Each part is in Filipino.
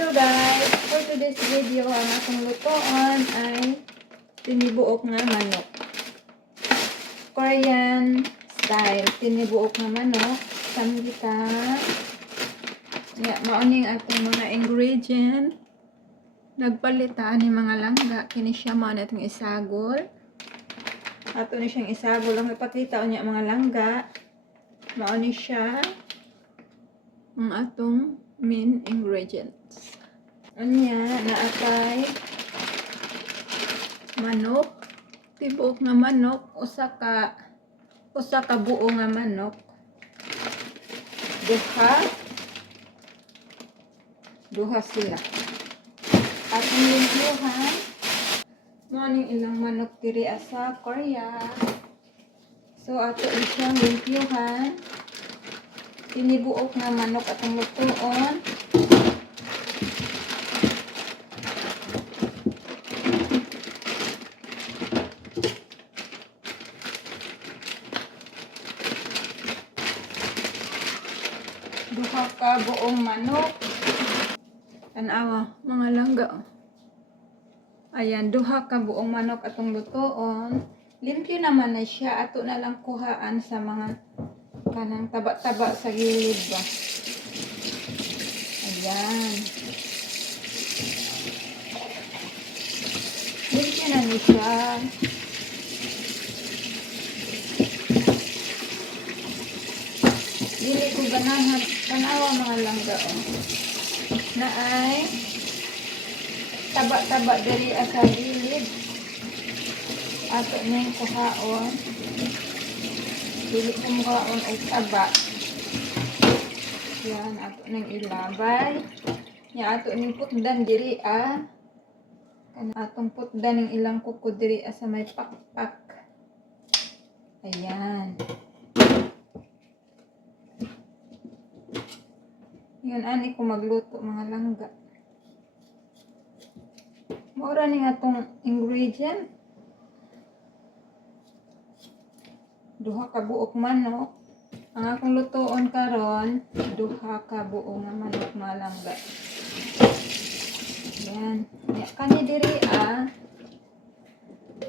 Hello guys! For today's video, ang akong lutoan ay tinibuok nga manok. Korean style, tinibuok nga manok. Samgita. Mauning atong mga ingredient. Nagpalitaan ni mga langga. Kini siya mao na itong isagol. Ato ni siyang isagol. Ang ipakita niya mga langga. Mauni siya ang atong main ingredients. Anya, naatay manok, tibuok nga manok, usa ka buo nga manok, duha sila. Atong limpyuhan mo ning ilang manok diri sa Korea. So ato siyang limpyuhan. Tinibuok nga manok atong lutuon. Duha ka buong manok. Tanawa, mga langga. Ayan, duha ka buong manok atong lutuon. Limpyo naman na siya. Ato na lang kuhaan sa mga kanang taba-taba sa gilid ba. Ayan. Limpyo na ni siya. Dili ko ganahan. Tanawa mga langga. Na ay taba-taba dari sa gilid. Ato na yung kuhaon. Dili ko mukaon ay taba. Yan, ato nang ilabay. Yan, ato ning putdan diri atong putdan ng ilang kuko diri sa may pakpak. Ayan. Yan, ani ko magluto mga langga. Mura ning atong ingredient. Duha ka buok manok. Ang akong lutoon karon, duha ka buo nga manok mga langga. Yan. Kani diri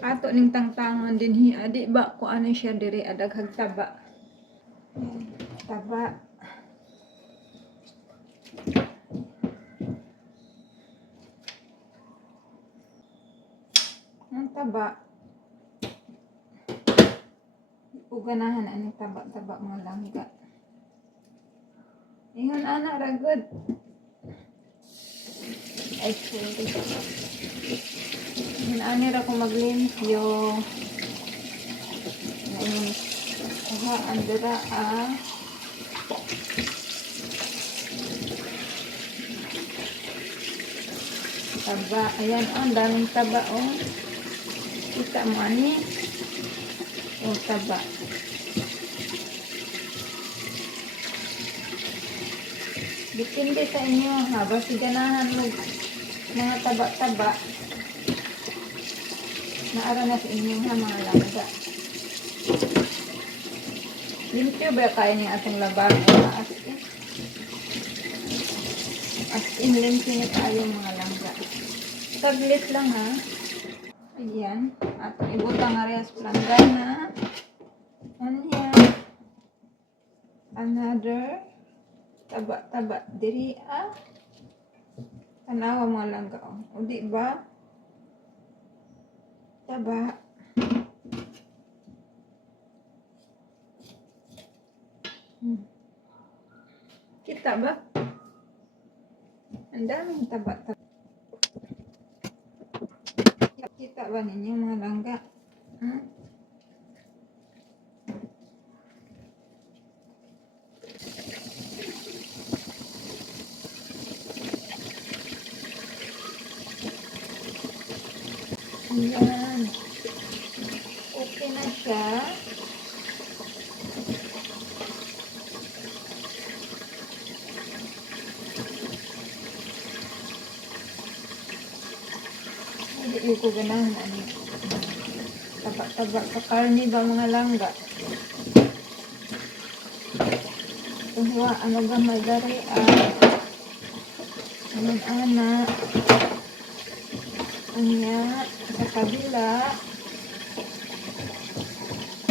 ato ning tangtangan din hi. Di ba ko ano siya diri daghang taba. Yan. Taba. Ang taba. Uganahan ang taba-taba mga langga. Ingon anak ragod. Ay sorry. Ingon ani ra ko maglimpyo. Ingon kuha andira taba. Ayan ang daming taba Kita mo ani. Taba. Depende sa inyo ha. Basta ganahan mo mga taba-taba. Naara na sa inyo ha mga langga. Limpyo ba kayo ng atong labang? As in limpyo na tayo mga langga. Saglit lang ha. Ayan. Atong ibutang areas planggana. Ayan. Another taba-taba diri tanawa mga langga o di ba taba. Kita ba ang daming taba-taba. Kita ba ninyo mga langga? Ayan. Okay na siya. Hindi ko ganahan taba-taba sa karni ba mga langga. Tuhuwa ano ba may dari Ayan, ana. Anya, sa kabila.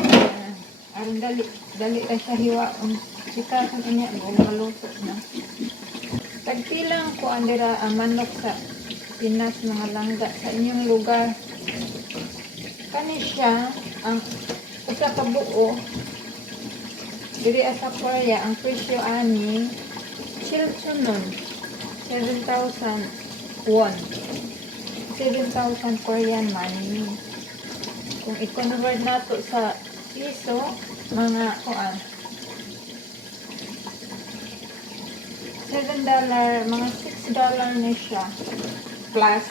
Ayan. Aron dali lang siya hiwaon. Sikasan niya, maluto na. Tagpilang ko andira manok sa Pinas, mga langga sa inyong lugar. Kani siya, ang usa ka buo. Diri sa Korea, ang presyo ani, silsunon, 7,000 won. 7,000 Korean money. Kung i-convert nato sa piso, mga kuan, $7, mga $6 na siya. Plus,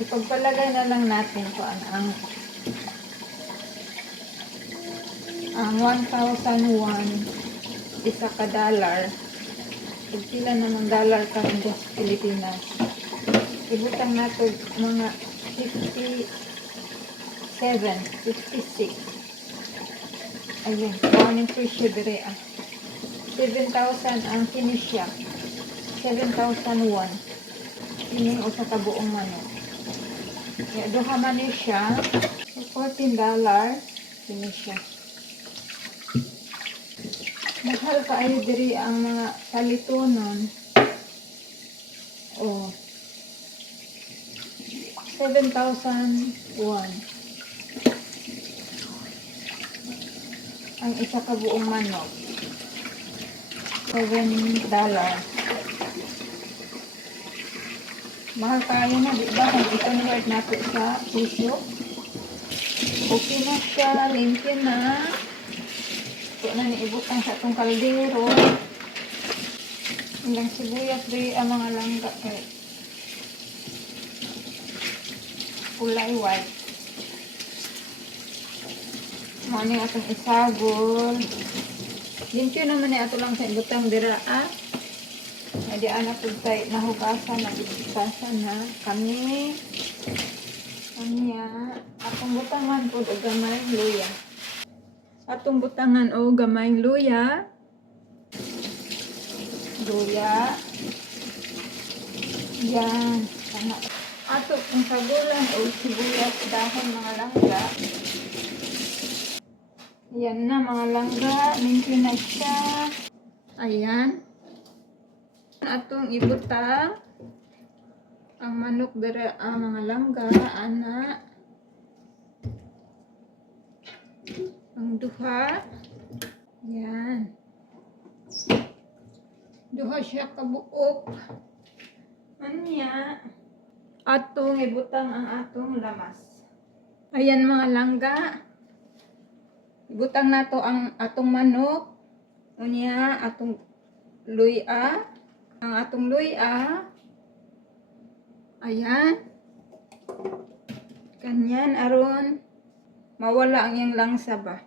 ipagpalagay na lang natin kuan ang 1,001 isa ka dollar. Kung pila namang dollar ka sa Pilipinas. Ibutang nato mga 57, 56. Ayun, kuan yung presyo dire 7,000 ang kinisya. 7,001. Ini usa ka buong manok. Ya duha man ni siya. $14 kinisya. Mahal kaayo diri ang mga kalitonon. Oh. 7,001. Ang isa ka buong manok. $7. Mahal kayo na, di ba? Kung i-convert natin sa piso. Okay na siya, limpyo na. Ito na niibutang sa itong kaldero. Hanggang sibuyas di ang mga langga. Kulay white. Mani atong isagol. Limpyo naman ni ato lang sa ibutang dira Hindi anak po tayo nahugasan, nahugasan na kami. Kanya, atong butangan po o gamay luya. Atong butangan o gamay luya. Luya. Yan. Ato kung sagulan o sibuyas dahon mga langga. Yan na mga langga. Limpyo na siya. Ayan. Atong ibutang ang manok dere ang mga langga ana ang duha. Yan, duha siya kabuok. Anya atong ibutang ang atong lamas. Ayan mga langga, ibutang nato ang atong manok. Unya atong luya. Ang atong luya, ayan, kanyan aron mawala ang iyang langsa ba.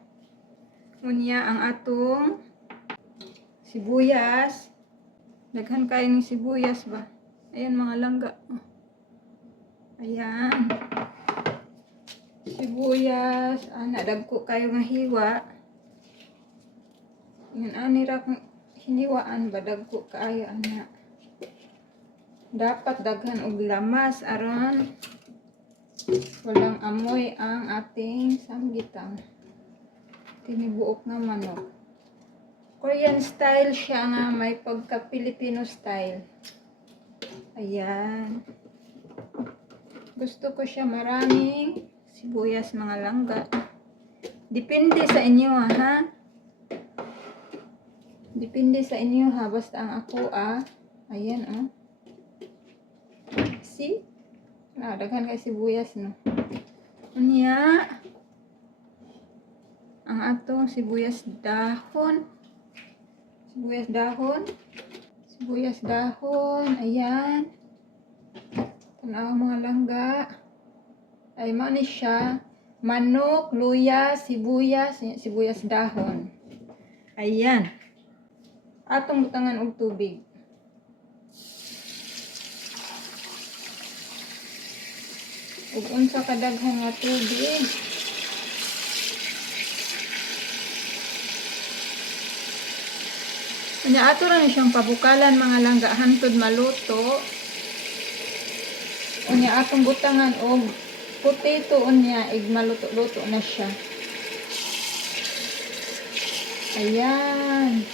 Unya ang atong sibuyas, daghan kayo ng sibuyas ba. Ayan mga langga, ayan, sibuyas, dagko kayo nga hiwa. Yan anira kung hiniwaan ba, dagko kaayo ana. Dapat daghan og lamas aron walang amoy ang ating samgitan. Tinibuok nga manok. Korean style siya nga may pagka Filipino style. Ayan. Gusto ko siya maraming sibuyas mga langga. Depende sa inyo ha. Depende sa inyo ha, basta ang ako ayan See? Daghan kay sibuyas no. Unya ang atong sibuyas dahon. Sibuyas dahon. Sibuyas dahon, ayan. Tanaw mga langga. Ay mao ni siya, manok, luya, sibuyas, sibuyas dahon. Ayan. Atong butangan og tubig. Ug unsa kadaghan nga tubig. Unya ato ra ni siyang pabukalan mga langga hantod maluto. Unya atong butangan og potato unya ig maluto-luto na siya. Ayan.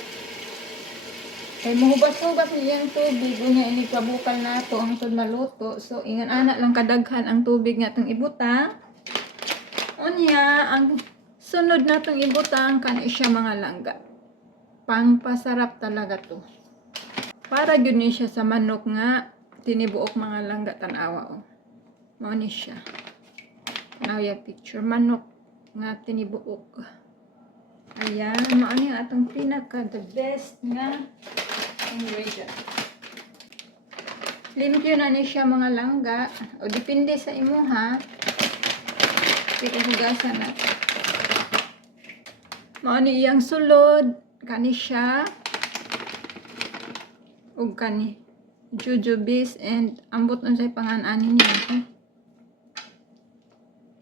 Kay mahubas-hubas niyang tubig unya inig pabukal nato hangtod maluto. So ingon ana lang kadaghan ang tubig nga atong ibutang. Unya ang sunod natong ibutang kani siya mga langga. Pangpasarap talaga to. Para gyud ni siya sa manok nga tinibuok mga langga tan-awa oh. Mao ni siya. Now yung picture manok nga tinibuok. Ayan, mao ni atong pinaka the best nga ingredient. Limpyo na ni siya mga langga o depende sa imo ha. Pero hugasan natin. Mao ni iyang sulod kani siya ug kani jujubes and ambot unsay pangan-ani niya okay?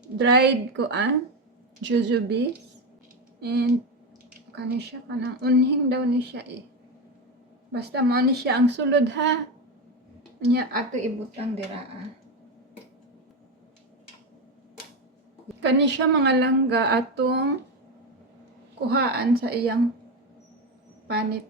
Dried kuan jujubes and kani siya kanang unhing daw ni siya eh basta mao ni siya ang sulod ha nya ato ibutang dira kani siya mga langga atong kuhaan sa iyang panit.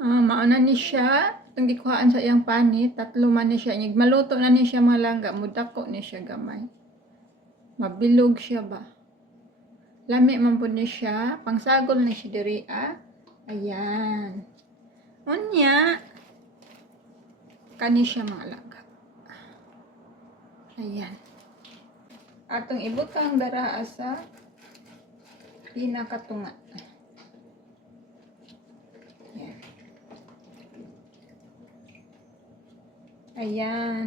Mauna ni siya, itong gikuhaan sa iyang panit, tatlo man ni siya, maluto na ni siya mga langga, mudako ni siya gamay. Mabilog siya ba? Lami man po ni siya, pangsagol ni siya diri Ayan. Unya, kani siya mga langga. Ayan. Atong ibutang dara sa pinakatunga. Ayan. Ayan.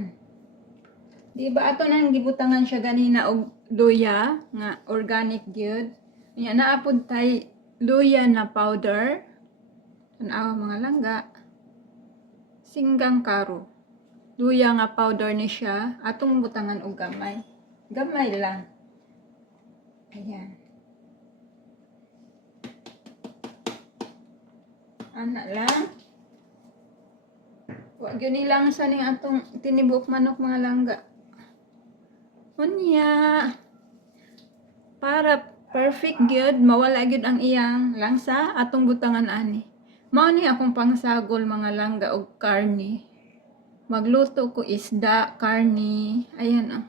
Di ba ato nang gibutangan siya ganina og luya nga organic gyud. Nya naapod tay luya na powder. Tanawa mga langga. Singgang karo. Luya nga powder ni siya. Atong butangan og gamay. Gamay lang. Ayan. Ana lang. Wag yun nilang sa ning atong tinibok manok mga langga. Unya. Para perfect gyud, mawala gyud ang iyang langsa atong butangan ani. Mao ni akong pangsagol mga langga og karni. Magluto ko isda, karni. Ayan oh.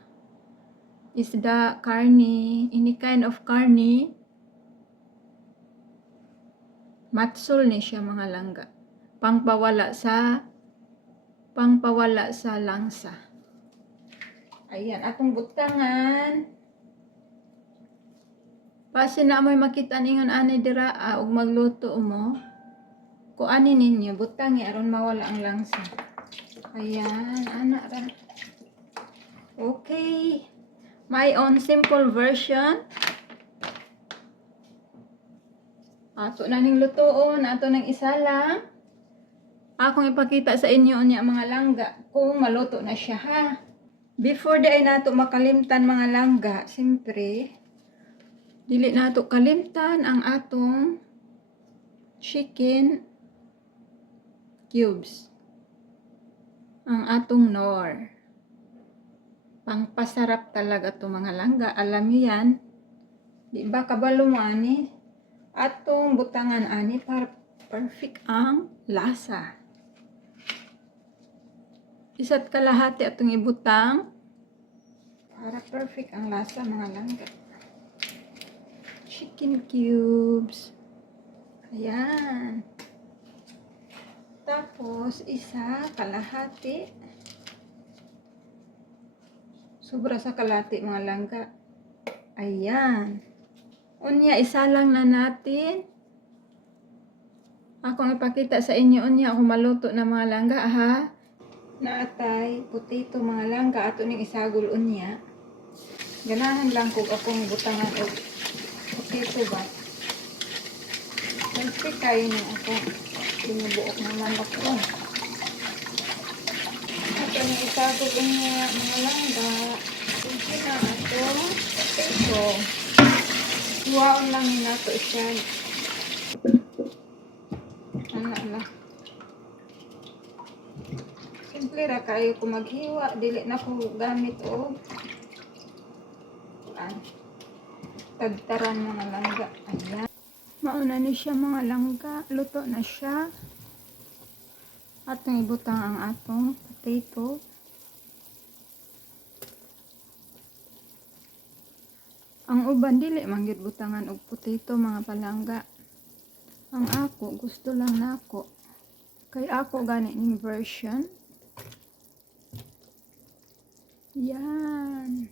Isda, karni, any kind of karni. Matsol ni siya mga langga. Pangpawala sa langsa. Ayan, atong butangan. Pasi na mo'y makita ningon ani dira og magluto mo. Kuani ninyo, butangi aron mawala ang langsa. Ayan, ana ra. Okay. My own simple version. Ato na ning lutoon, ato nang isa lang. Akong ipakita sa inyo niya mga langga kung maluto na siya ha. Before di ay nato makalimtan mga langga, siyempre, dili nato kalimtan ang atong chicken cubes. Ang atong nor. Pangpasarap talaga to mga langga. Alam niyo yan. Di ba kabalo mo ani? Atong butangan ani para perfect ang lasa. Isa't kalahati atong ibutang para perfect ang lasa mga langga. Chicken cubes. Ayan. Tapos isa kalahati. Sobra sa kalahati mga langga. Ayan. Unya isa lang na natin. Akong ipakita sa inyo unya ako maluto na mga langga ha. Naatay potato mga langga ato ning isagol unya. Ganahan lang kung akong butangan og potato ba. Siyempre kayo nung ako binubuok ng manok ko. Ato ning isagol unya mga langga. Siyempre na ato potato. Hiwaon lang ni nato siya. Ala. Simple ra kayo kung maghiwa, dili na ko gamit o tagtaran mga langga. Ayan. Mauna ni siya mga langga, luto na siya. Atong ibutang ang atong potato. Ang uban dili manggid butangan og potato mga palangga. Ang ako gusto lang nako. Kay ako gani ning version. Yan.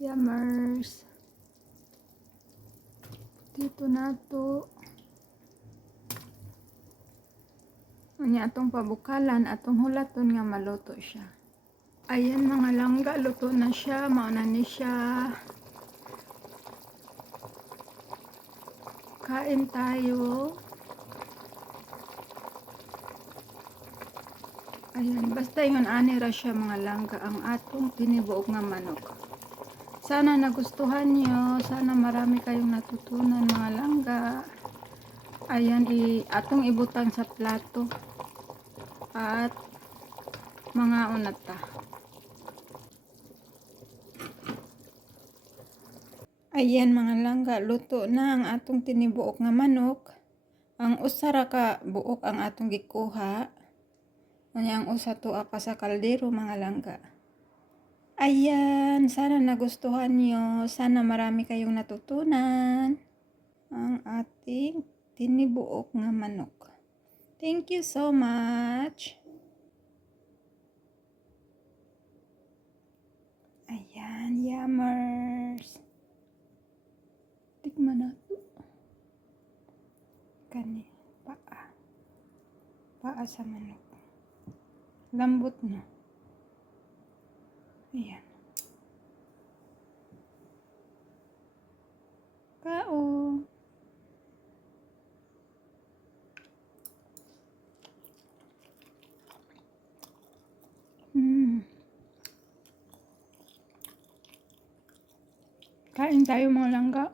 Yummers. Potato nato. Unya atong pabukalan, atong hulaton nga maluto siya. Ayan mga langga, luto na siya, mauna ni siya. Kain tayo. Ayan, basta yun ani ra siya mga langga ang atong tinibuok nga manok. Sana nagustuhan nyo, sana marami kayong natutunan mga langga. Ayan, atong ibutang sa plato. At mga unata. Ayan mga langga, luto na ang atong tinibuok nga manok. Ang usara ka buok ang atong gikuha. Ang usa to pa sa kaldero mga langga. Ayan, sana nagustuhan nyo. Sana marami kayong natutunan. Ang ating tinibuok nga manok. Thank you so much. Ayan, yummers. Tikman nato. Kani, paa. Paa sa manok. Lambot na. Ayan. Kaon. Kain tayo mga langga.